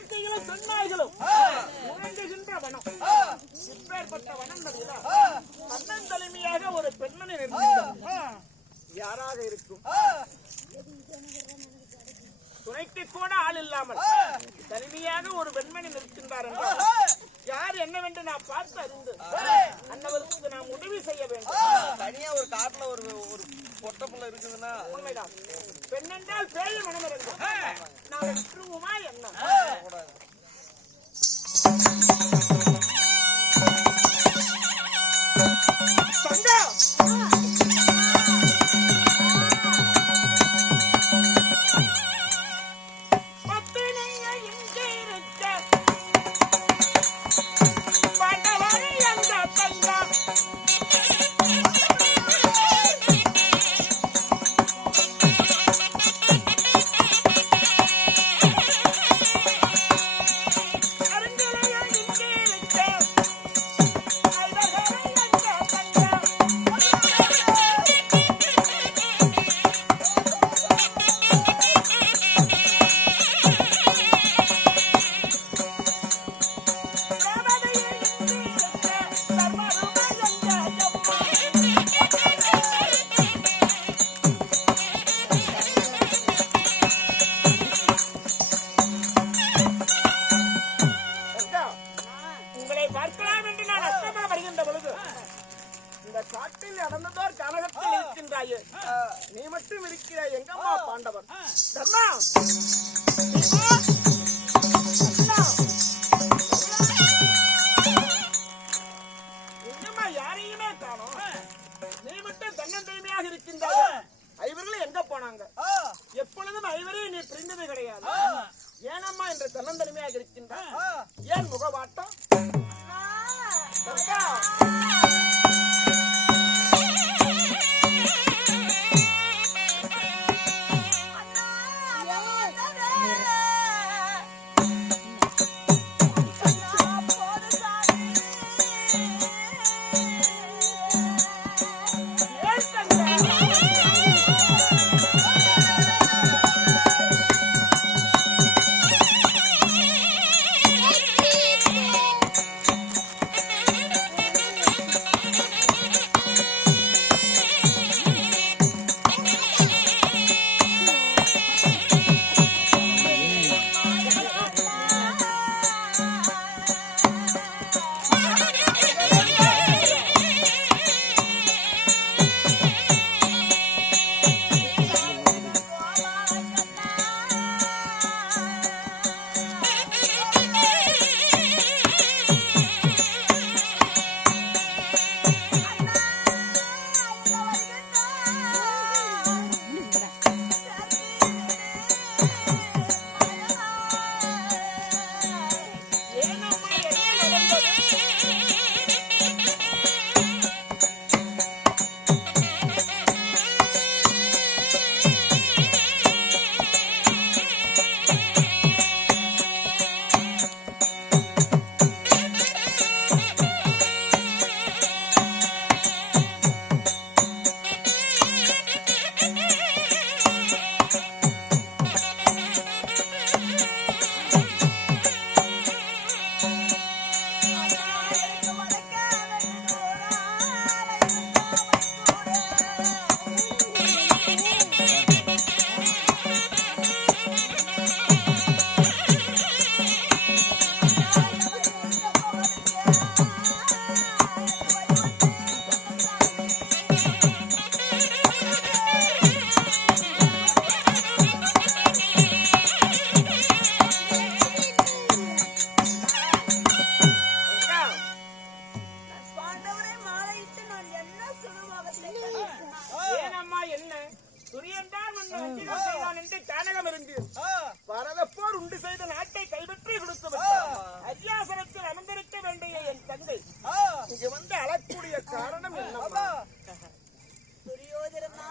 சிறுத்தைகளும் சொன்னாய்களும் உறங்குகின்ற வனம். இப்பேற்பட்ட வனம் கண்ணன் தலைமையாக ஒரு பெண்மணி நிற்கின்றார். யாராக இருக்கும்? துணைக்கு கூட ஆள் இல்லாமல் தனிமையாக ஒரு பெண்மணி நிற்கின்றார் என்றால் யார் என்னவென்று நான் பார்த்து அறிந்து அன்னவருக்கு நாம் உதவி செய்ய வேண்டும். தனியா ஒரு காட்டுல ஒரு பொட்ட புள்ள இருக்குதுன்னா உண்மைதான். பெண் என்றால் பேய மனம் இருக்கும். நாங்கள் விட்டுருவோமா என்ன? நீ மட்டும் இருக்கிறாய் எங்கம்மா பாண்டவர்? தர்மா எங்கம்மா யாரையுமே காணோம். நீ மட்டும் தன்னந்தனிமையாக இருக்கின்றாய். ஐவர்களும் எங்க போனாங்க? எப்பொழுதும் ஐவரையும் நீ பிரிந்தது கிடையாது. ஏனம்மா என்று தன்னந்தனிமையாக இருக்கின்றாய்? ஏன் முகவாட்டம்? வரதப்போர் உண்டு செய்த நாட்டை கைப்பற்றி கொடுத்து அரியாசனத்தில் அமர்ந்திருக்க வேண்டிய என் தந்தை இங்க வந்து அழக்கூடிய காரணம் என்ன? துரியோதனா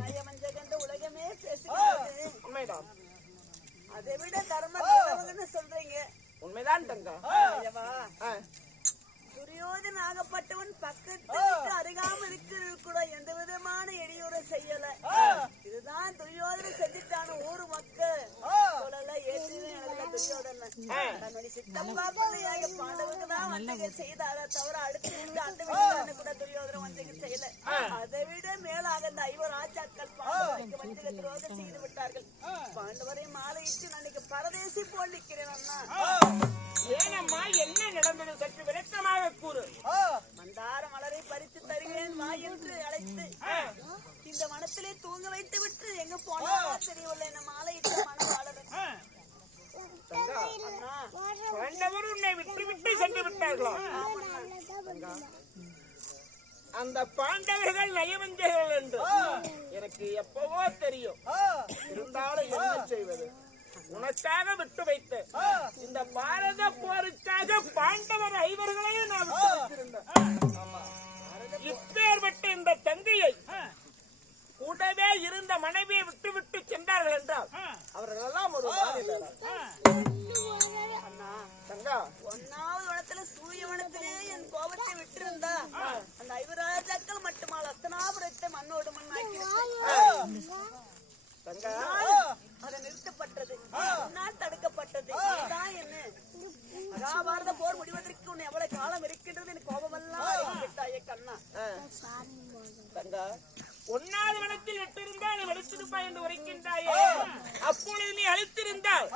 நயமஞ்சகந்த உலகமே பேசுகிறது. உண்மைதான். அதை விட தர்ம சொல்றீங்க. உண்மைதான் தங்கா. துரியோதன் ஆகப்பட்டவன் பக்கத்துக்கு அருகாமல் இருக்கிறது கூட எந்த விதமான இடையூறு செய்யல. இதுதான் துரியோதனை செஞ்சுட்டான ஊர் மக்கள் சொல்லல. ஏற்கனவே தன்னுடைய சித்தப்பா பிள்ளையாக பாண்டவருக்கு தான் வஞ்சகை செய்தாரே தவிர அடுத்து அந்த வீட்டுக்காரனை கூட துரியோதனன் வஞ்சகை செய்யல. அதை விட மேலாக இந்த 5 ராஜாக்கள் பாண்டவருக்கு வஞ்சக துரோகம் செய்து விட்டார்கள். பாண்டவரை மாலையிட்டு அன்னைக்கு பரதேசி போல் நிற்கிறேன் அண்ணா. ஏனம்மா என்ன நடந்தது சற்று விளக்கமாக கூறு. மந்தார மலரை பறித்து தருகிறேன் வா என்று அழைத்து இந்த வனத்திலே தூங்க வைத்து விட்டு எங்க போனா தெரியவில்லை. என்ன மாலையிட்ட மனவாளர் அண்ணா. பாண்டவர் உன்னை விட்டு விட்டு சென்று விட்டார்களா? அந்த பாண்டவர்கள் நயவஞ்சகர்கள் என்று எனக்கு எப்பவோ தெரியும். இருந்தாலும் என்ன செய்வது? உனக்காக விட்டு வைத்து இந்த பாரத போருக்காக பாண்டவர் 5 நான் விட்டு வைத்திருந்தேன். இப்பேற்பட்ட இந்த தங்கையை கூடவே இருந்த மனைவியை விட்டு விட்டு சென்றார்கள் என்றால் அவர்கள் எல்லாம் ஒரு அண்ணா. 1வது வனத்துல சூரிய வனத்திலே என் கோபத்தை விட்டிருந்தா அந்த 5 ராஜாக்கள் மட்டுமால் அத்தனாபுரத்தை மண்ணோடு மண்ணாக்கி அதை நிறுத்தப்பட்டது. என்னால் தடுக்கப்பட்டது. இதுதான் என்ன மகாபாரத போர் முடிவதற்கு உன்னை எவ்வளவு காலம் இருக்கின்றது எனக்கு கோபமெல்லாம் விட்டாயே கண்ணா. தங்கா 1வது வனத்தில் விட்டிருந்தால் நீ வெடித்திருப்பாய் என்று உரைக்கின்றாயே. அப்பொழுது நீ அழித்திருந்தால்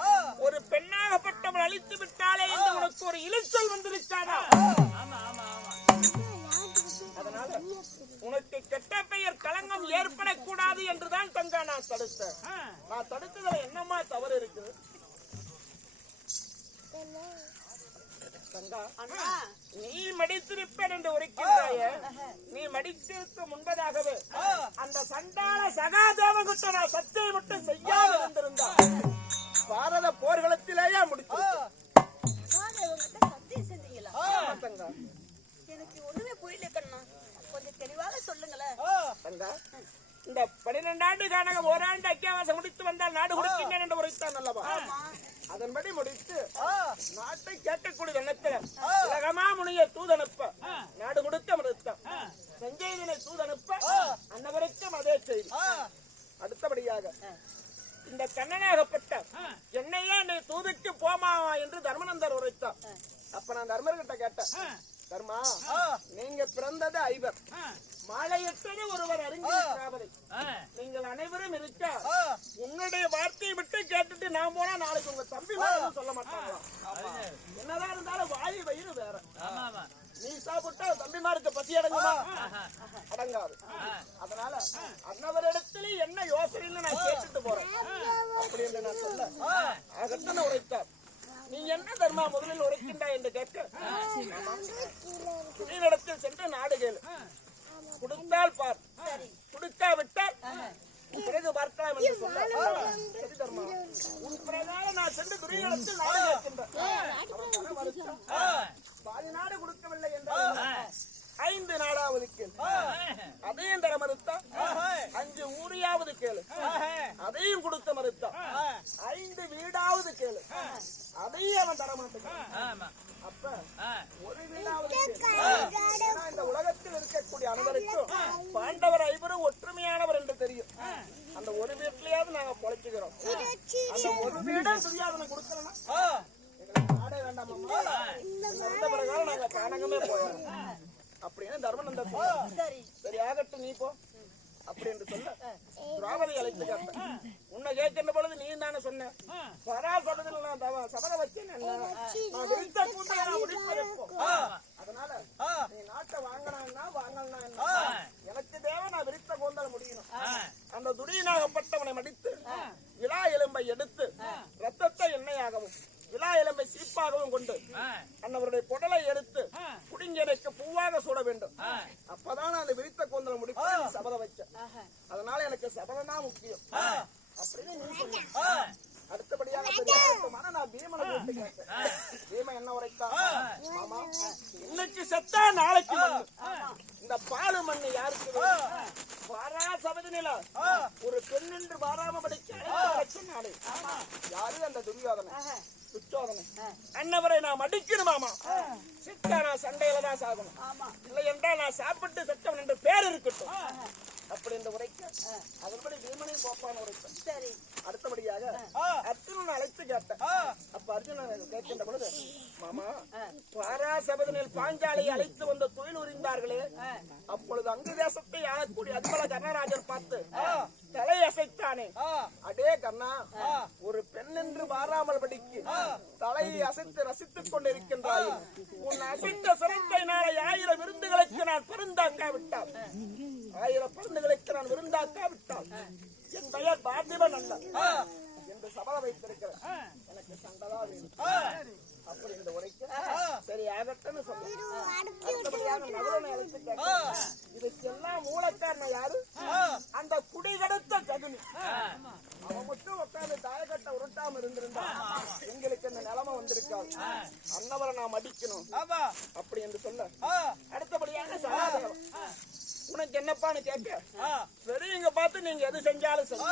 ஒரு பெண்ணாகப்பட்டவள் அழித்து விட்டாலே என்று உனக்கு ஒரு இழுச்சல் வந்திருக்காதா? அதனால உனக்கு கெட்ட பெயர் களங்கம் ஏற்படக்கூடாது என்றுதான் தங்கா நான் தடுத்தேன். நான் தடுத்ததுல என்னமா தவறு இருக்கு தங்கா? நீ மடித்திருப்பேன் என்று உரைக்கின்றாய. நீ மடித்திருக்க முன்பதாகவே அந்த சண்டாள சகாதேவகிட்ட நான் சத்தியை மட்டும் செய்யாத வந்திருந்தா பாரத போர்க்களத்திலேயே முடிச்சு சத்தியம் செஞ்சீங்களா? தங்கா எனக்கு ஒண்ணுமே புரியல கண்ணா. கொஞ்சம் தெளிவாக சொல்லுங்களேன். தங்கா இந்த 12 ஆண்டு காணக ஓராண்டு அக்கியாவாசம் முடித்து வந்தால் நாடு கொடுக்கின்றேன் என்று உரைத்தான் அல்லவா? அதன்படி முடித்து நாட்டை கேட்கக்கூடிய எண்ணத்தில் உலகமா முனிய தூதனுப்ப நாடு கொடுக்க மறுத்தான். சஞ்சயனை தூதனுப்ப அன்னவருக்கும் அதே செய்தி. அடுத்தபடியாக இந்த கண்ணனாகப்பட்ட என்னையே நீ தூதுக்கு போமா என்று தர்மநந்தர் உரைத்தான். அப்ப நான் தர்மர்கிட்ட கேட்டேன், தர்மா நீங்க பிறந்தது 5 மாலையிட்டது ஒருவர் அறிஞர். நீங்கள் அனைவரும் இருக்க உன்னுடைய வார்த்தையை விட்டு கேட்டுட்டு நான் போனா நாளைக்கு உங்க தம்பி சொல்ல மாட்டாங்களா? என்னதான் இருந்தாலும் வாயு வயிறு வேற. நீ சாப்பிட்டா தம்பிமாருக்கு பசி அடங்குமா? அடங்காது. அதனால அன்னவரிடத்துல என்ன யோசனைன்னு நான் கேட்டுட்டு போறேன் அப்படின்னு நான் சொல்ல அகத்தன உரைத்தார். நீ என்ன தர்மா முதலில் உரைக்கின்றா என்று கேட்க இடத்தில் சென்று நாடு கேளு. கொடுத்தால் பார், கொடுக்காவிட்டால் பிறகு பார்க்கலாம் என்று சொல்ல சரி தர்மா உன் பிரகாரம் நான் சென்று துரியத்தில் நாடு கேட்கின்றேன். பாதி நாடு கொடுக்கவில்லை என்றால் 5 நாடாவது கேளு. அதையும் தர மறுத்தா 5 ஊரையாவது கேளு. அதையும் கொடுக்க மறுத்தா 5 வீடாவது கேளு. அதையும் அவன் தர மாட்டேன். அப்ப ஒரு வீடாவது இந்த உலகத்தில் இருக்கக்கூடிய அனைவருக்கும் பாண்டவர் 5 ஒற்றுமையானவர் என்று தெரியும். அந்த ஒரு வீட்டிலேயாவது நாங்க பொழைச்சுக்கிறோம். அந்த ஒரு வீடும் துரியாதனை கொடுக்கலன்னா எங்களுக்கு நாடே வேண்டாம். இருந்த பிரகாரம் நாங்க காணகமே போயிடும் அப்படின்னு தர்மநந்தர் சரி ஆகட்டும் நீ போ அப்படி என்று சொல்ல திரௌபதி அழைத்து கேட்டேன். உன்னை கேட்கின்ற பொழுது நீ தானே சொன்ன பராசபதியில் நான் சபதம் வச்சேன். நான் விரித்த கூட்டை நான் முடிப்பதற்கும். அதனால நீ நாட்டை வாங்கினா வாங்கலனா என்ன எனக்கு தேவை. நான் விரித்த கூந்தல் முடியணும். அந்த துரியனாகப்பட்டவனை மடித்து விழா எலும்பை எடுத்து ரத்தத்தை எண்ணெயாகவும் விழா எலும்பை சீப்பாகவும் கொண்டு அன்னவருடைய குடலை எடுத்து குடிஞ்சனைக்கு பூவாக சூட வேண்டும். அப்பதான் அந்த விரித்த கூந்தலை முடிப்ப சபதம் வச்சேன். அதனால எனக்கு சபதம் தான் முக்கியம் அப்படின்னு நீ சொன்ன. அடுத்தபடியாக நான் பீமனை போட்டு கேட்டேன். பீமன் என்ன உரைத்தா? மாமா இன்னைக்கு செத்தா நாளைக்கு மண்ணு. இந்த பாலு மண்ணு யாருக்கு? பராசபதி நில ஒரு பெண் என்று வாராம படிக்க நாளை யாரு? அந்த துரியோதனை சுச்சோதனை. அன்னவரை நாம் அடிக்கணுமாமா? சித்தா நான் சண்டையில தான் சாகணும். இல்லை என்றால் நான் சாப்பிட்டு செத்தவன் என்று பேர் இருக்கட்டும் அப்படி இந்த உரைக்க அதன்படி பீமனையும் போப்பான உரைப்பேன். அடுத்தபடியாக அர்ஜுனன் அழைத்து கேட்டேன். அப்ப அர்ஜுனன் கேட்கின்ற பொழுது மாமா பாராசபதனில் பாஞ்சாலியை அழைத்து வந்த தொழில் உரிந்தார்களே, அப்பொழுது அங்கு தேசத்தை ஆளக்கூடிய அதிபல கர்ணராஜர் பார்த்து தலை அசைத்தானே, அடே கர்ணா, ஒரு பெண் என்று மாறாமல் படிக்கு தலையை அசைத்து ரசித்துக் கொண்டிருக்கின்றாய். உன் அசைத்த சிறந்த நாளை 1000 விருந்துகளுக்கு நான் விட்டால் 1000 பருந்துகளுக்கு நான் விருந்தாக்காவிட்டால் என் பெயர் பார்த்திபன் அல்ல என்று சபலம் வைத்திருக்கிறேன். எனக்கு சண்டதா வேணும் அப்படி இந்த உரைக்க சரி ஆகட்டும்னு சொல்லுங்க. அடுத்தபடியாக நகரனை அழைத்து கேட்க, இதுக்கெல்லாம் மூலக்காரன் யாரு? அந்த குடிகடத்த தகுனி. அவன் மட்டும் உட்காந்து தாயக்கட்டை உருட்டாம இருந்திருந்தா எங்களுக்கு இந்த நிலைமை வந்திருக்காது. அன்னவரை நாம் அடிக்கணும் அப்படி என்று சொல்ல, அடுத்தபடியாக சகாதேவன் உனக்கு என்னப்பான்னு கேட்க, பெரியவங்க பார்த்து நீங்க எது செஞ்சாலும் சரி,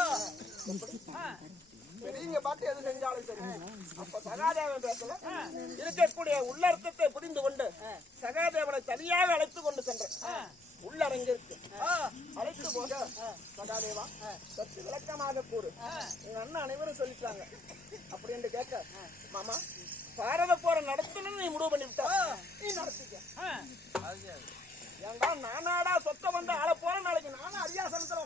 பெரியவங்க பார்த்து எது செஞ்சாலும் சரி. அப்ப சகாதேவன் பேசல இருக்கக்கூடிய உள்ளர்த்தத்தை புரிந்து கொண்டு சகாதேவனை தனியாக அழைத்து கொண்டு சென்றேன். உள்ளரங்கிற்கு அழைத்து போக, சகாதேவா சற்று விளக்கமாக கூறு, உங்க அண்ணன் அனைவரும் சொல்லிட்டாங்க அப்படி என்று கேட்க, மாமா பாரத போற நடத்தணும்னு நீ முடிவு பண்ணி விட்டா, நீ நடத்திக்க. ஏண்டா நானாடா சொத்த வந்து ஆள போறேன், நாளைக்கு நானும் அரியாசனத்துல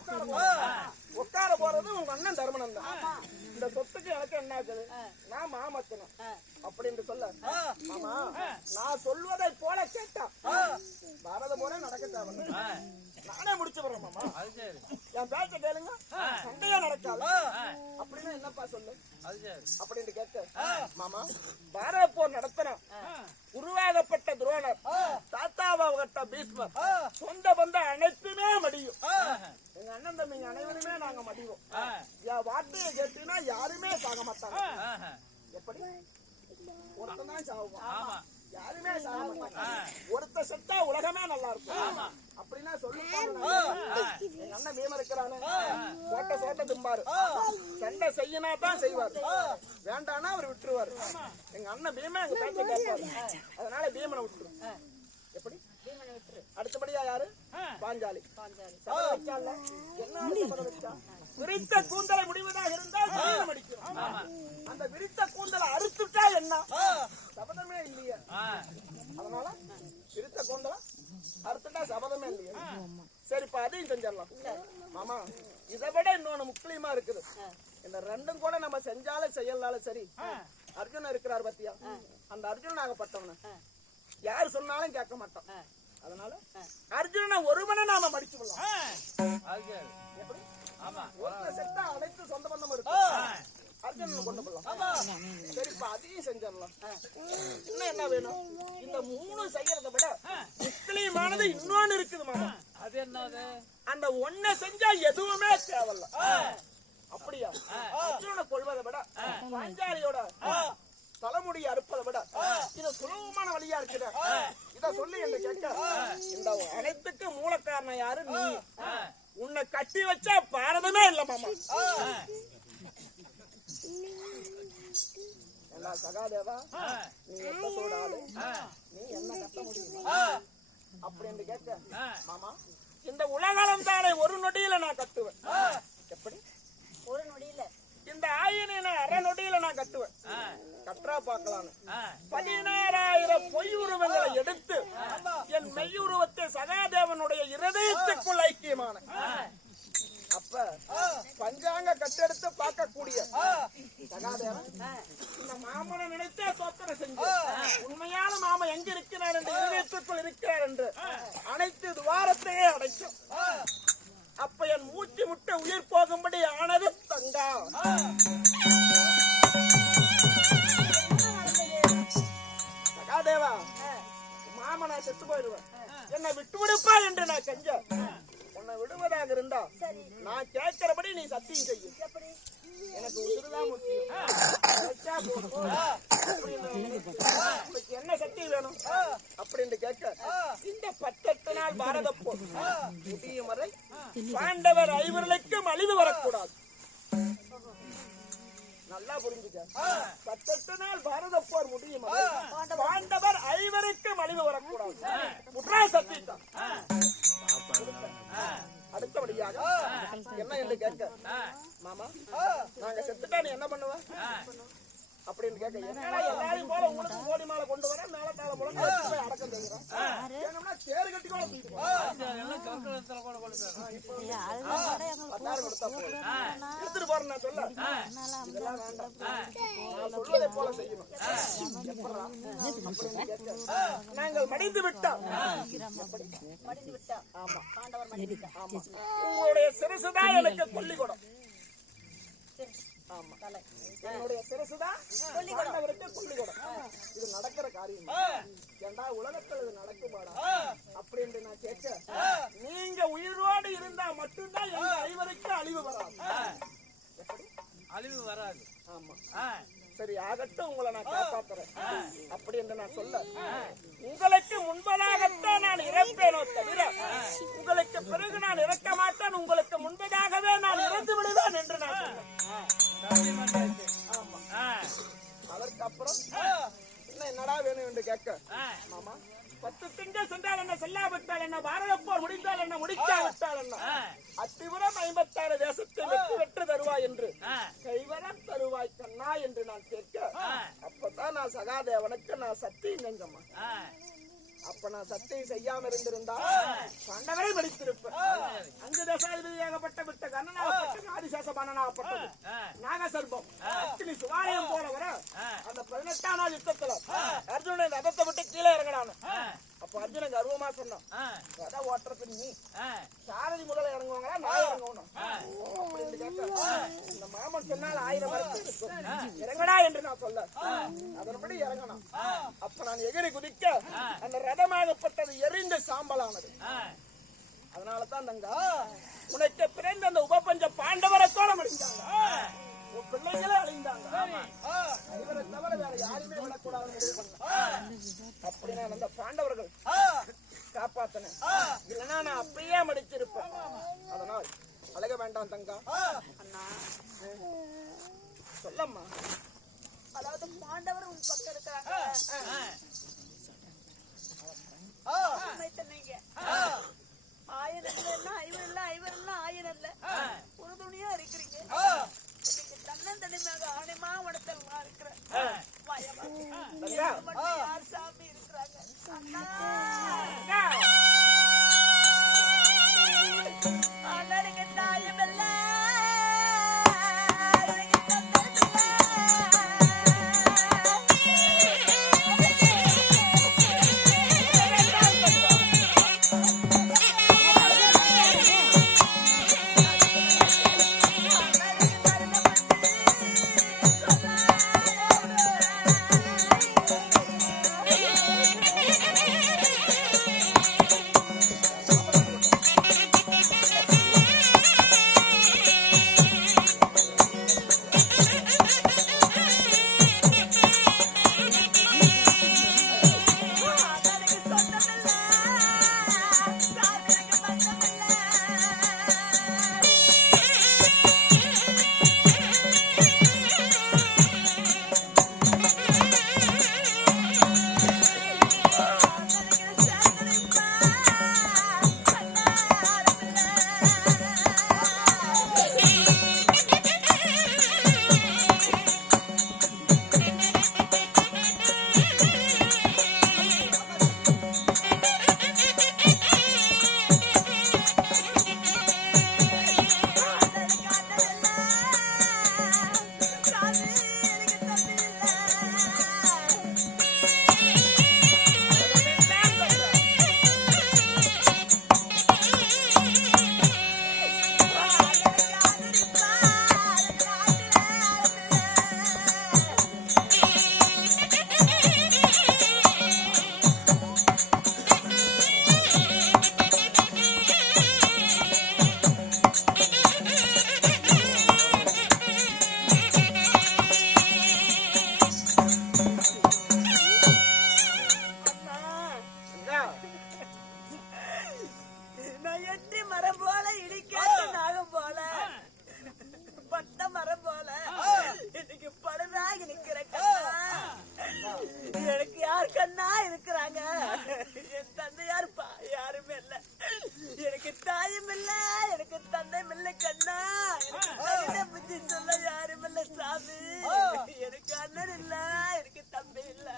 உட்கார போறது உங்க அண்ணன் தர்மனன் தான். இந்த சொத்துக்கு எனக்கு என்ன ஆகுது, நான் மாமத்தனும் அப்படின்னு சொல்ல, மாமா நான் சொல்வதை போல கேட்டா பாரத போல நடக்கட்டாவ நானே முடிச்சு போறேன் மாமா. என் பேச்ச கேளுங்க, சண்டையா நடக்காது அப்படின்னா என்னப்பா சொல்லு அப்படின்னு கேட்க, மாமா பாரத போர் நடத்தணும் உருவாகப்பட்ட துரோணர், தாத்தாவாகப்பட்ட பீஷ்மர், சொந்த பந்த அனைத்துமே மடியும். எங்க அண்ணன் தம்பிங்க அனைவருமே நாங்க மடிவோம். என் வார்த்தையை கேட்டீங்கன்னா யாருமே சாக மாட்டாங்க. எப்படி ஒருத்தன் தான் சாகுவான், யாருமே சாக மாட்டாங்க. ஒருத்த செத்தா உலகமே நல்லா இருக்கும் அப்படின்னா சொல்லு. எங்க அண்ணன் பீம இருக்கிறானு கோட்டை சோட்ட தும்பாரு, சண்டை செய்யினா தான் செய்வாரு, வேண்டானா அவர் விட்டுருவாரு. எங்க அண்ணன் பீம எங்க பேச்ச கேட்பாரு, அதனால பீமனை விட்டுரு. எப்படி அடுத்தபடியா யாரு? பாஞ்சாலி. விரித்த கூந்தலை முடிவதாக இருந்தால் சபதம் அடிக்கும். அந்த விரித்த கூந்தலை அறுத்துட்டா என்ன சபதமே இல்லையே, அதனால விரித்த கூந்தலை அறுத்துட்டா சபதமே இல்லையே. சரிப்பா அதையும் செஞ்சிடலாம் மாமா. இதை விட இன்னொன்னு முக்கியமா இருக்குது, இந்த ரெண்டும் கூட நம்ம செஞ்சாலும் செய்யலாலும் சரி. அர்ஜுனன் இருக்கிறார் பத்தியா, அந்த அர்ஜுனன் ஆகப்பட்டவன யாரு சொன்னாலும் கேட்க மாட்டோம். அதனால அர்ஜுனனை ஒருவனை நாம மடிச்சு விடலாம். எப்படி ஒருத்த செத்தா அனைத்து சொந்த பந்தம் இருக்கு, அர்ஜுனனை கொண்டு போடலாம். சரிப்பா அதையும் செஞ்சிடலாம். இன்னும் என்ன வேணும்? இந்த 3 செய்யறதை விட முக்கியமானது இன்னொன்னு இருக்குது மாமா. அது என்னது? அந்த ஒன்ன செஞ்சா எதுவுமே தேவையில்ல. அப்படியா? அர்ஜுனனை கொள்வதை விட பாஞ்சாலியோட தலைமுடி அறுப்பதை விட இது சுலபமான வழியா இருக்குது. இத சொல்லி என்று கேட்க, இந்த அனைத்துக்கு மூல காரணம் யாரு? நீ. உன்னை கட்டி வச்சா பாரதமே இல்ல மாமா. எல்லா சகாதேவா நீ எப்ப சூடாது, நீ என்ன கட்ட முடியும் அப்படின்னு கேட்க, மாமா இந்த உலகம் தானே ஒரு நொடியில நான் கட்டுவேன். எப்படி ஒரு நொடியில? இந்த ஆயினை நான் அரை நொடியில நான் கட்டுவேன். கற்றா பாக்கலாம். 16,000 பொய் உருவங்களை எடுத்து என் மெய்யுருவத்தை சகாதேவனுடைய இருதயத்துக்குள் ஐக்கியமான அப்ப பஞ்சாங்க கட்டெடுத்து பார்க்கக்கூடிய சகாதேவன் இந்த மாமனை நினைத்தே தோத்தனை செஞ்சு உண்மையான மாமன் எங்க இருக்கிறார் என்று இருதயத்துக்குள் இருக்கிறார் என்று அனைத்து துவாரத்தையே அடைக்கும். அப்ப என் மூச்சு முட்டை உயிர் போகும்படி ஆனது தங்கா. சகாதேவா மாமனா செத்து போயிடுவேன், என்னை விட்டு விடுப்பா என்று நான் செஞ்ச. உன்னை விடுவதாக இருந்தா நான் கேட்கிறபடி நீ சத்தியம் செய்யும். எனக்கு உசுறுதான் முக்கியம். என்ன சத்தியம் வேணும் அப்படின்னு கேட்க, இந்த 18 நாள் பாரத போர் முடியும் வரை பாண்டவர் 5 அழிவு வரக்கூடாது. நல்லா புரிஞ்சுக்க. 18 நாள் பாரத போர் முடியும் வரை பாண்டவர் 5 அழிவு வரக்கூடாது. முற்றா சத்தியம். அடுத்தபடியாக என்ன என்று கேட்க, மாமா நாங்க செத்துட்டா நீ என்ன பண்ணுவ? அப்படின்னு கேட்க என்னடா எல்லாரையும் போல உங்களுக்கும் கோடி மாலை கொண்டு வர மேலத்தால முழங்க வச்சு போய் அடக்கம் செய்கிறேன். வேணும்னா தேர் கட்டி கூட தூக்கிட்டு போ. எல்லாம் சொர்க்கத்துல கூட கொண்டு போயிடும். பத்தாயிரம் கொடுத்தா போதும். எடுத்துட்டு போறேன் நான் சொல்ல. இதெல்லாம் வேண்டாம். நான் சொல்வதை போல செய்யணும். எப்படா? அப்படின்னு கேட்க நாங்கள் மடிந்து விட்டோம். மடிந்து விட்டா ஆமா பாண்டவர் மடிந்து விட்டா ஆமா. உங்களுடைய சிரசுதான் எனக்கு கொல்லிக்குடம். ஆமா தலை என்னுடைய சிரசுதான் கொல்லிக்குடவருக்கு கொல்லிக்குடம். இது நடக்கிற காரியம். ஏண்டா உலகத்துல இது நடக்குமாடா அப்படின்னு நான் கேட்க நீங்க உயிரோடு இருந்தா மட்டும்தான் எங்க ஐவருக்கு அழிவு வராது. எப்படி? அழிவு வராது. ஆமா சரி ஆகட்டும், உங்களை நான் காப்பாத்துறேன் அப்படி என்று நான் சொல்ல உங்களுக்கு முன்பதாகத்தான் நான் இறப்பேனோ தவிர உங்களுக்கு பிறகு நான் இறக்க மாட்டேன். உங்களுக்கு முன்பதாகவே நான் இறந்து விடுவேன் என்று நான் சொன்னேன். ஆமா அதற்கு அப்புறம் என்னடா வேணும் என்று கேட்க மாமா 10 திங்கள் சென்றால் என்ன, செல்லாவிட்டால் என்ன, பாரத போர் முடிந்தால் என்ன, முடிக்காவிட்டால் என்ன, அத்திபுரம் 56 தேசத்தை வெற்றி தருவாய் என்று கைவரம் தருவாய் கண்ணா என்று நான் கேட்க அப்பதான் நான் சகாதேவனுக்கு நான் சத்தியம் செஞ்சம்மா. அப்ப நான் சத்தியம் செய்யாம இருந்திருந்தா பாண்டவரை படித்திருப்பேன். 5 தசாதிபதியாகப்பட்ட விட்ட கண்ணனாகப்பட்ட ஆதிசேஷ பாணனாகப்பட்டது நாகசர்பம் அக்னி சுவாலயம் போல வர அந்த 18ஆம் நாள் யுத்தத்துல அர்ஜுனன் ரதத்தை விட்டு கீழே இறங்கினான். அப்ப அர்ஜுனன் கர்வமா சொன்னான், ரத ஓட்டுறது நீ, சாரதி முதல்ல இறங்குவாங்களா நான் இறங்கணும் அப்படின்னு கேட்க இந்த மாமன் சொன்னால் 1000 மரத்து இறங்கடா என்று நான் சொல்ல அதன்படி இறங்கணும். அப்ப நான் எகிரி குதிக்க அந்த ரதமாகப்பட்டது எரிந்த சாம்பலானது. அதனாலதான் தங்க உனக்கு பிறந்த அந்த உபபஞ்ச பாண்டவரை தோழ முடிந்தாங்க, உன் பிள்ளைகளே அழிந்தாங்க. இவரை தவிர வேற யாருமே விடக்கூடாதுன்னு முடிவு பண்ண. அப்படி நான் அந்த பாண்டவர்கள் காப்பாத்தினேன். இல்லைன்னா நான் அப்படியே மடிச்சிருப்பேன். அதனால் அழக வேண்டாம் தங்கா. சொல்லம்மா. அதாவது பாண்டவர் உன் பக்கம் இருக்கிறாங்க. நீங்க 1000 இல்ல, 500 இல்ல, 500 இல்ல, 1000 இல்ல, ஒரு துணியா இருக்கிறீங்க. தன்னந்தனிமையாக ஆணையமா உடத்தல்மா இருக்கிற யார் சாமி இருக்கிறாங்க அண்ணா அண்ணனுக்கு தாயமில்ல எனக்கு தகுந்த புத்தி சொல்ல யாரும் இல்ல சாமி. எனக்கு அண்ணன் இல்ல, எனக்கு தம்பி இல்ல,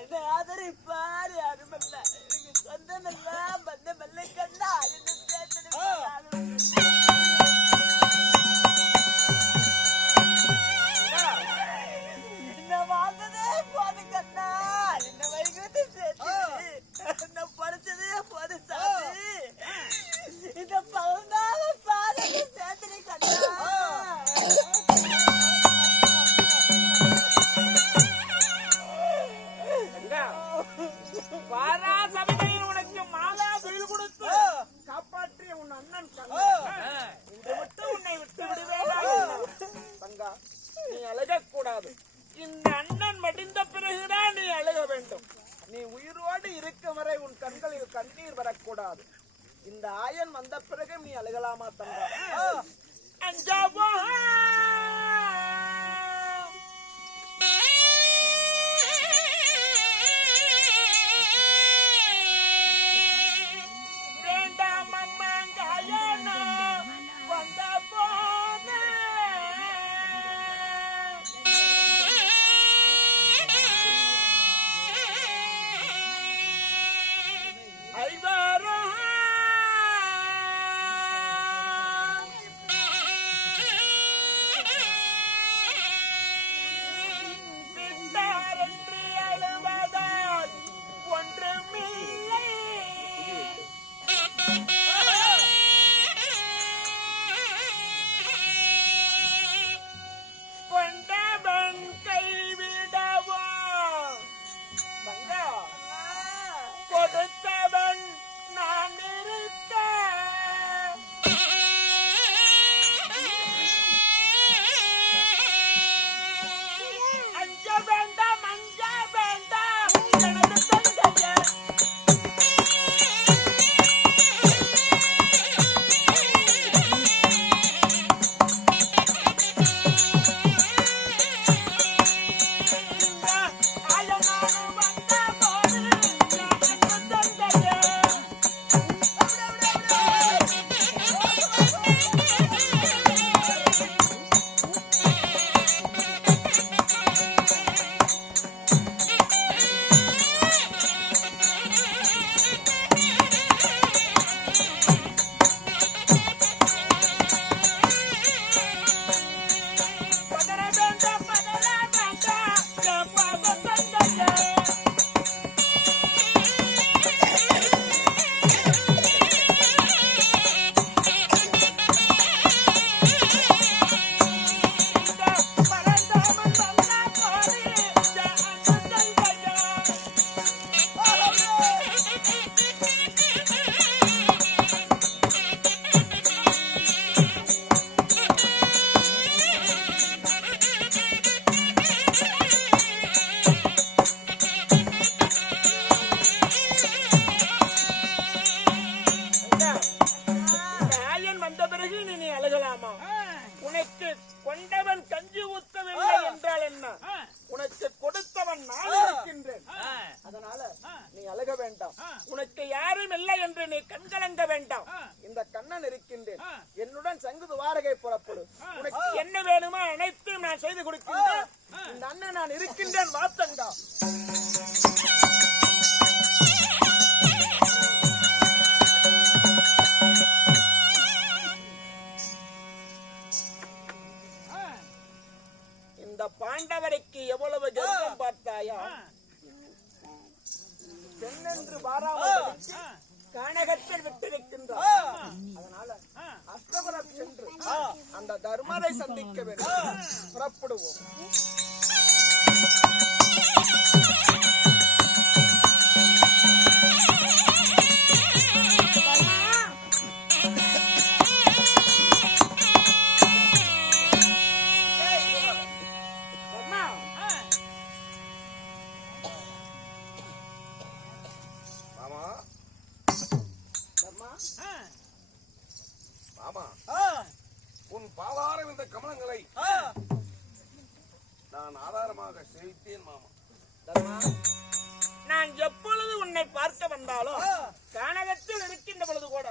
என்ன ஆதரிப்பார் யாரும் இல்ல, எனக்கு சொந்தம் இல்ல, பந்தம் இல்ல, கண்ணா என்ன என்ன வாழ்ந்ததே போது கண்ணா, என்ன வைகுது சேர்த்து என்ன படிச்சதே போது சாமி, இந்த பவுனால பாதத்தை சேர்த்து கண்ணா. வாராசபையில் உனக்கு மாலா தொழில் கொடுத்து காப்பாற்றிய உன் அண்ணன் இன்று மட்டும் உன்னை விட்டு விடுவேன். தங்கா, நீ அழகக்கூடாது. இந்த அண்ணன் மடிந்த பிறகுதான் நீ அழக வேண்டும். நீ உயிரோடு இருக்கும் வரை உன் கண்களில் கண்ணீர் வரக்கூடாது. இந்த ஆயன் வந்த பிறகு நீ அழுகலாமா தங்கா? அஞ்சாவோ வேண்டாம் அம்மாங்க ஆயனா வந்த போது ஐவாரோ விட்டாரென்று அழுவதால் ஒன்றுமில்லை. கொண்டவன் கைவிடவோ தங்கா, கொடுத்தவன் நான் இருக்க அஞ்ச வேண்டாம், அஞ்ச வேண்டாம் எனது தங்கையே. ஆயனாரும் வந்த போது எனக்கு தந்தையே. பதற வேண்டாம், பதற வேண்டாம் என் பாத தந்தையே. பரந்தாமன் வந்த போது என் அன்பு தந்தையே. ஆயன் வந்த பிறகு நீ அழுகலாமா? உனக்கு கொண்டவன் கஞ்சி ஊத்தவில்லை என்றால் என்ன? உனக்கு கொடுத்தவன் நான் இருக்கின்றேன். அதனால நீ அழுக வேண்டாம். உனக்கு யாரும் இல்லை என்று நீ கண்கலங்க வேண்டாம். இந்த கண்ணன் இருக்கின்றேன். என்னுடன் சங்கு துவாரகை புறப்படு. உனக்கு என்ன வேணுமோ அனைத்தையும் நான் செய்து கொடுக்கின்றேன். இந்த அண்ணன் நான் இருக்கின்றேன். வாத்தங்கா. இந்த பாண்டவரைக்கு எவ்வளவு கர்வம் பார்த்தாயா? பெண்ணென்று பாராமல் கானகத்தில் விட்டிருக்கின்றார். அதனால அஸ்தபுரம் சென்று அந்த தர்மரை சந்திக்க வேண்டும். புறப்படுவோம். உன் பாதாரம் இந்த கமலங்களை நான் ஆதாரமாக சேவித்தேன் மாமா. நான் எப்பொழுது உன்னை பார்க்க வந்தாலும் கானகத்தில் இருக்கின்ற பொழுது கூட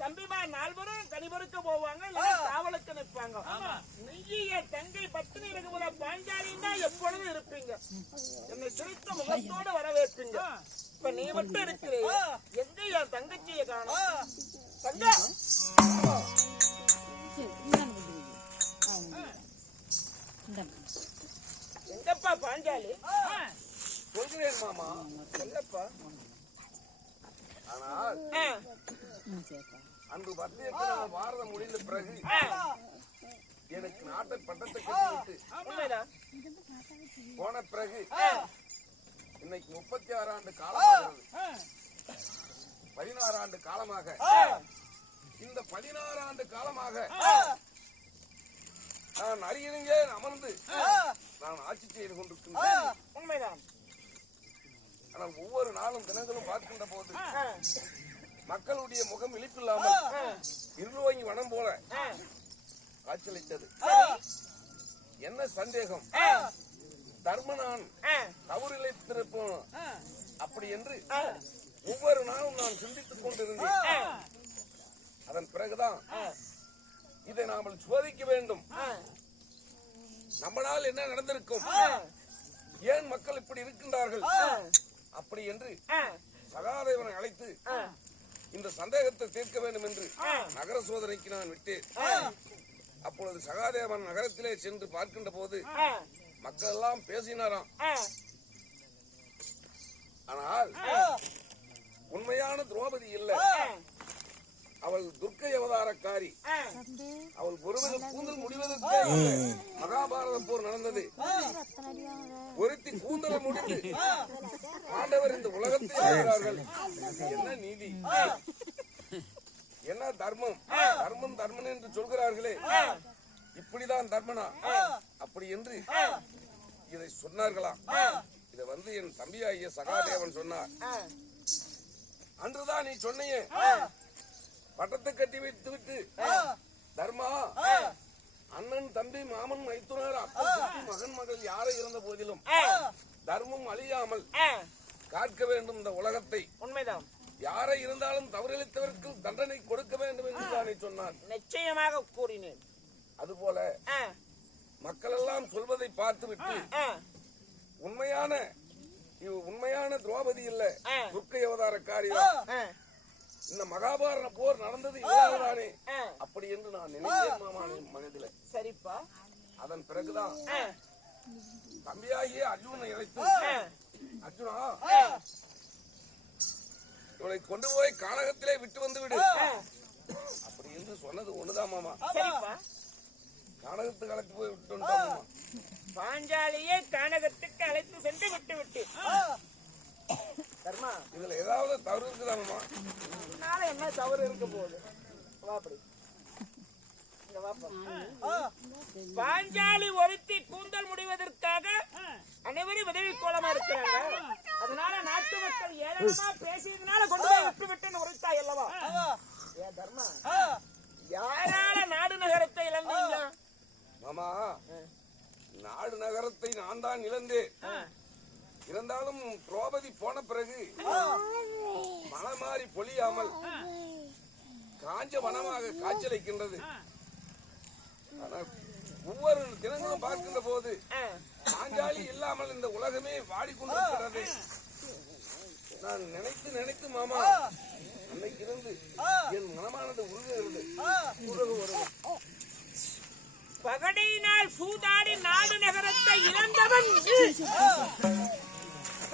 தம்பிமார் நால்வரும் கனிபொறுக்க போவாங்க, இல்லைன்னா காவலுக்கு நிற்பாங்க. நீ என் தங்கை பத்தினி இருக்கும்போது பாஞ்சாலின்னா எப்பொழுதும் இருப்பீங்க, என்னை சிரித்த முகத்தோடு வரவேற்பீங்க. இப்ப நீ மட்டும் இருக்கிறே, எங்க என் தங்கச்சியை காணும்? தங்கா எங்கப்பா பாஞ்சாலி? சொல்கிறேன் மாமா. சொல்லப்பா. ஆனால் அன்று பத்தியத்தை நான் பாரதம் முடிந்த பிறகு எனக்கு நாட்டை பட்டத்தை கட்டிவிட்டு உண்மைதான். போன பிறகு இன்னைக்கு 36 ஆண்டு காலமாகிறது. 16 ஆண்டு காலமாக இந்த 16 ஆண்டு காலமாக நான் அரியணையே அமர்ந்து நான் ஆட்சி செய்து கொண்டிருக்கின்றேன். உண்மைதான். ஆனால் ஒவ்வொரு நாளும் தினங்களும் பார்க்கின்ற போது மக்களுடைய முகம் இழிப்பில்லாமல் இருளோங்கி வனம் போல காட்சியளித்தது. என்ன சந்தேகம்? தர்மனான் தவறிழைத்திருப்போம் அப்படி என்று ஒவ்வொரு நாளும் நான் சிந்தித்துக் கொண்டிருந்தேன். அதன் பிறகுதான் இதை நாமல் சோதிக்க வேண்டும். நம்மளால் என்ன நடந்திருக்கும், ஏன் மக்கள் இப்படி இருக்கின்றார்கள் அப்படி என்று சகாதேவனை அழைத்து இந்த சந்தேகத்தை தீர்க்க வேண்டும் என்று நகர சோதனைக்கு நான் விட்டேன். அப்பொழுது சகாதேவன் நகரத்திலே சென்று பார்க்கின்ற போது மக்கள் எல்லாம் பேசினாராம். ஆனால் உண்மையான திரௌபதி இல்லை, அவள் துர்க்கை அவதாரக்காரி. அவள் ஒருவது கூந்தல் முடிவதற்கு மகாபாரத போர் நடந்தது. ஒருத்தி கூந்தலை முடிந்து ஆண்டவர் இந்த உலகத்தை ஆகிறார்கள். என்ன நீதி, என்ன தர்மம், தர்மம் தர்மன் என்று சொல்கிறார்களே, இப்படிதான் தர்மனா அப்படி என்று இதை சொன்னார்களா? இதை என் தம்பியாகிய சகாதேவன் சொன்னார். அன்றுதான் நீ சொன்னையே, பட்டத்தை கட்டி வைத்து விட்டு தர்மா அண்ணன் தம்பி மாமன் மைத்துனர் அப்பன் மகன் மகள் யாரை இருந்த போதிலும் தர்மம் அழியாமல் காக்க வேண்டும் இந்த உலகத்தை. உண்மைதான். யாரை இருந்தாலும் தவறிழைத்தவருக்கு தண்டனை கொடுக்க வேண்டும் என்று தானே சொன்னான். நிச்சயமாக கூறினேன். அதுபோல மக்கள் எல்லாம் சொல்வதை பார்த்துவிட்டு உண்மையான திரௌபதி இல்ல, துர்க்கை அவதாரக்காரி இந்த மகாபாரத போர் நடந்தது இல்லாதானே அப்படி என்று நான் நினைத்தேன் மாமானே மனதில். சரிப்பா. அதன் பிறகுதான் தம்பியாகிய அர்ஜுனனை அழைத்து, அர்ஜுனா இவளை கொண்டு போய் கானகத்திலே விட்டு வந்து விடு அப்படி என்று சொன்னது ஒண்ணுதான் மாமா. கானகத்துக்கு அழைத்து போய் விட்டு வந்துட்டான். பாஞ்சாலியை கானகத்துக்கு அழைத்து சென்று விட்டு விட்டு தர்மா, இதுல ஏதாவது தவறு இருக்குதாமா? என்ன தவறு இருக்க போகுது? பாஞ்சாலி ஒருத்தி கூந்தல் முடிவதற்காக அனைவரும் உதவி கோலமா இருக்கிறாங்க. அதனால நாட்டு மக்கள் ஏழமா பேசியதுனால கொண்டு போய் விட்டு விட்டுன்னு உரைத்தாய் அல்லவா? ஏ தர்மா, யாரால நாடு நகரத்தை இழந்தீங்க? மாமா, நாடு நகரத்தை நான் தான் இழந்தேன். இருந்தாலும் திரௌபதி போன பிறகு மழை மாறி பொழியாமல் காஞ்ச வனமாக காய்ச்சலிக்கின்றது. ஒவ்வொரு தினங்களும் பார்க்கின்ற போது பாஞ்சாலி இல்லாமல் இந்த உலகமே வாடிக்கொண்டிருக்கிறது. நான் நினைத்து நினைத்து மாமா அன்னைக்கு இருந்து என் மனமானது உருகுகிறது. பகடையினால் சூதாடி நாடு நகரத்தை இழந்தவன்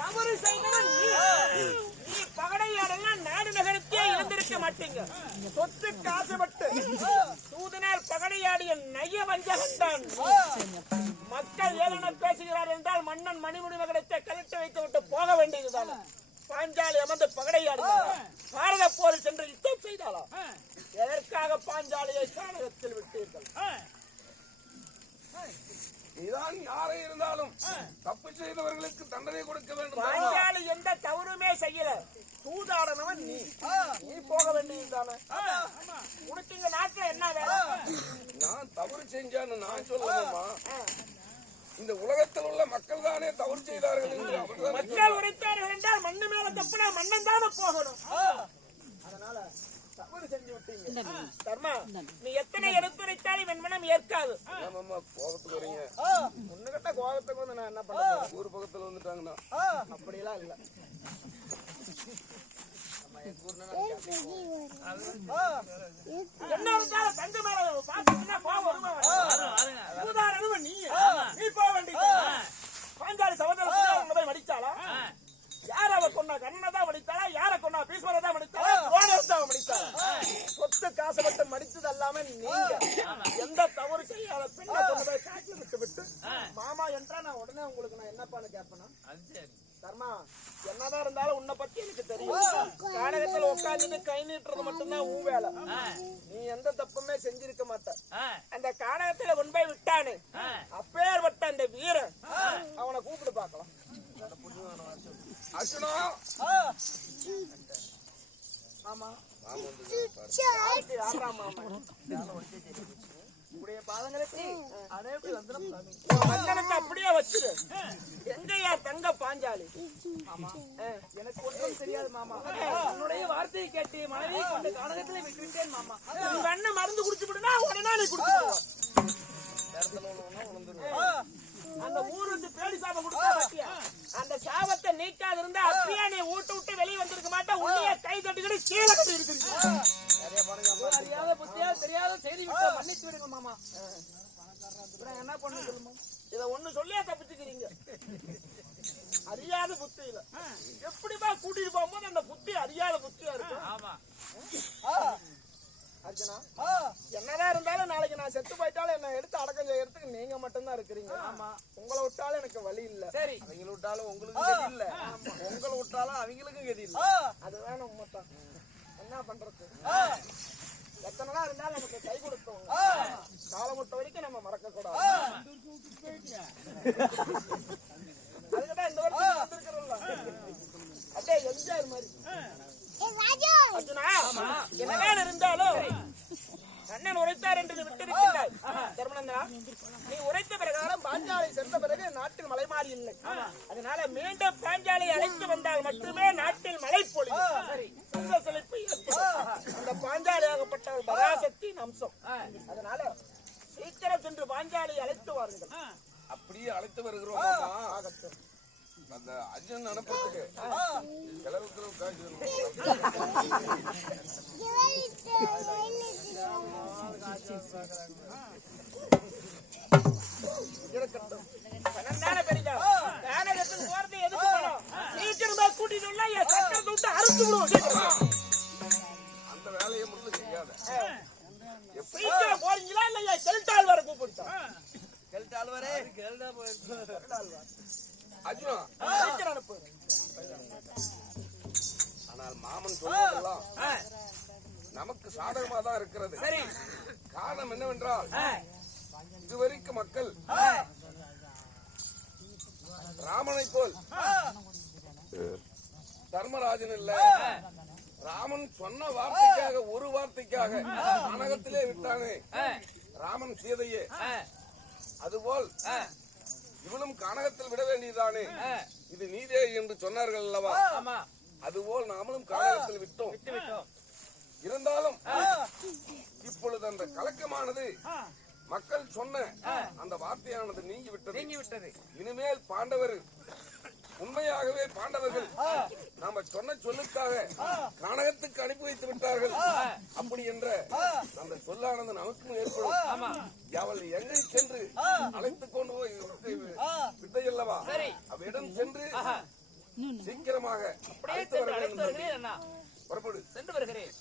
தவறு செய்தவன் நீ பகடையாடெல்லாம் நாடு நகரத்தையே இழந்திருக்க மாட்டீங்க. சொத்து காசுபட்டு சூதனால் பகடையாடிய நைய வஞ்சகன். மக்கள் ஏளன பேசுகிறார் என்றால் மன்னன் மணிமுடி நகரத்தை கலட்டி வைத்து விட்டு போக வேண்டியதுதான். பாஞ்சாலி அமர்ந்து பகடையாடுகிறார். பாரத போரில் சென்று யுத்தம் செய்தாளா? எதற்காக பாஞ்சாலியை கானகத்தில் விட்டீர்கள்? நீதான் யாரை இருந்தாலும் தப்பு செய்தவர்களுக்கு தண்டனை கொடுக்க வேண்டும். பாஞ்சாலி எந்த தவறுமே செய்யல, சூதாடனவன் நீ போக வேண்டியதுதானே. உனக்கு இங்க நாட்டுல என்ன வேலை? நான் தவறு செஞ்சான்னு நான் சொல்லணுமா? இந்த உலகத்தில் உள்ள மக்கள் தானே தவறு செய்தார்கள் என்று அவர்கள் மக்கள் உரைத்தார்கள் என்றால் மண்ணு மேல தப்புனா மண்ணன் தானே போகணும். அதனால தவறு செஞ்சு விட்டீங்க. தர்மா, நீ எத்தனை எடுத்துரைத்தாலும் என் மனம் ஏற்காது. ஏமாம்மா கோபத்துக்கு வரீங்க? உன்னுகிட்ட கோபத்துக்கு வந்து நான் என்ன பண்றேன்? ஊர் பக்கத்துல வந்துட்டாங்கன்னா அப்படிலாம் இல்ல. என்ன இருந்தாலும் தங்க மேல பாத்துக்கிட்டா கோபம் வருமா? உதாரணம் நீ போக வேண்டியது. பாஞ்சாலி சகோதரர் உங்களை போய் மடிச்சாளா? யார அவ கொண்டா? கண்ணதான் மடித்தாளா? யார கொண்டா? பீஸ்வரதான் மடித்தாளா? துரோணர்தான் மடித்தாளா? சொத்து காசு மட்டும் மடிச்சது அல்லாம நீங்க எந்த தவறு செய்யாத பெண்ணை கொண்டு போய் காட்டில் விட்டு விட்டு மாமா என்றா நான் உடனே உங்களுக்கு நான் என்னப்பான்னு கேட்பேனா? தர்மா, என்னதான் இருந்தாலும் உன்னை பத்தி எனக்கு தெரியும். கானகத்துல உட்கார்ந்து கை நீட்டுறது மட்டும்தான் உன் வேலை. நீ எந்த தப்புமே செஞ்சிருக்க மாட்ட. அந்த கானகத்துல கொண்டு போய் விட்டானு அப்பேற்பட்ட அந்த வீரன் அவனை கூப்பிட்டு பார்க்கலாம். அர்ஜுனா ஆமா, அப்படியே வச்சிரு. எங்கயா தங்க பாஞ்சாலி? எனக்கு ஒன்றும் தெரியாது மாமா. உன்னுடைய வார்த்தையை கேட்டு மனைவியை கொண்டு கானகத்திலே விட்டுவிட்டேன் மாமா. உங்க அண்ணன் மருந்து குடிச்சு விடுனா உடனே நீ குடிச்சு அந்த ஊருக்கு பேடி சாபம் கொடுத்தா பாத்தியா? அந்த சாபத்தை நீக்காது இருந்தா அப்படியே நீ வீட்டு விட்டு வெளியே வந்திருக்க மாட்டா. உள்ளே கை தட்டிக்கிட்டு கீழே கட்டி இருக்கு. அறியாத புத்தியா தெரியாத செய்தி விட்டு மன்னித்து விடுங்க மாமா. என்ன பண்ண சொல்லுமா? இத ஒண்ணு சொல்லியா தப்பிச்சுக்கிறீங்க? அறியாத புத்தி இல்ல. எப்படிப்பா கூட்டிட்டு போகும்போது அந்த புத்தி அறியாத புத்தியா இருக்கு. ஆமா அர்ஜுனா, என்னதான் இருந்தாலும் நாளைக்கு நான் செத்து போயிட்டாலும் என்ன எடுத்து அடக்கம் செய்யறதுக்கு நீங்க மட்டும்தான் இருக்கிறீங்க. ஆமா, உங்களை விட்டாலும் எனக்கு வழி இல்ல. சரி, அவங்களை விட்டாலும் உங்களுக்கு கதி இல்ல. உங்களை விட்டாலும் அவங்களுக்கும் கதி இல்ல. அதுதான் உண்மைதான். என்ன பண்றது? எத்தனை நாள் இருந்தாலும் நமக்கு கை கொடுத்தவங்க காலம் விட்ட வரைக்கும் நம்ம மறக்க கூடாது. அதுக்குதான் இந்த வருஷம் வந்திருக்கிறோம்ல, அப்படியே எம்ஜிஆர் மாதிரி. அர்ஜுனா, என்னதான் இருந்தாலும் அண்ணன் உரைத்தார் என்று விட்டிருக்கிறாய். தர்மநந்தா, நீ உரைத்த பிரகாரம் பாஞ்சாலை சென்ற பிறகு நாட்டில் மழை மாறி இல்லை. அதனால மீண்டும் பாஞ்சாலை அழைத்து வந்தால் மட்டுமே நாட்டில் மழை பொழியும். செல்வ செழிப்பு ஏற்படும். அந்த பாஞ்சாலியாகப்பட்ட பராசக்தியின் அம்சம். அதனால சீக்கிரம் சென்று பாஞ்சாலை அழைத்து வாருங்கள். அப்படியே அழைத்து வருகிறோம். ஆகட்டும். அந்த அர்ஜுன் அனுப்புறதுக்கு கிளவுக்கு இருக்கட்டும். பணந்தான பெரியா கானகத்துக்கு போறது எதுக்கு பணம்? சீக்கிரமா கூட்டிட்டு உள்ள என் சக்கரத்தை விட்டு அறுத்து விடுவோம். அந்த வேலையை மட்டும் செய்யாத. சீக்கிரம் போறீங்களா இல்லையா? கெல்டால் வர கூப்பிட்டோம். கெல்டால் வரே கெல்டா போயிடுச்சு. அர்ஜுனா, சீக்கிரம் அனுப்பு. ஆனால் மாமன் சொல்வதெல்லாம் நமக்கு சாதகமா தான் இருக்கிறது. சரி, காரணம் என்னவென்றால் இதுவரைக்கும் மக்கள் ராமனை போல் தர்மராஜன் இல்ல, ராமன் சொன்ன வார்த்தைக்காக ஒரு வார்த்தைக்காக கனகத்திலே விட்டானே ராமன் சீதையே, அதுபோல் இவளும் கானகத்தில் விட வேண்டியதானே, இது நீதே என்று சொன்னார்கள் அல்லவா? அதுபோல் நாமளும் கானகத்தில் விட்டோம். இருந்தாலும் இப்பொழுது அந்த கலக்கமானது மக்கள் சொன்ன அந்த வார்த்தையானது நீங்கி விட்டது. இனிமேல் பாண்டவர் உண்மையாகவே பாண்டவர்கள் நாம சொன்ன சொல்லுக்காக கானகத்துக்கு அனுப்பி வைத்து விட்டார்கள். அப்படி என்ற அந்த சொல்லானது நமக்கும் ஏற்படும். அவள் எங்கே சென்று அழைத்துக் கொண்டு போய் வித்தை அல்லவா, அவ்விடம் சென்று சீக்கிரமாக அழைத்து வர வேண்டும். புறப்படு, சென்று வருகிறேன்.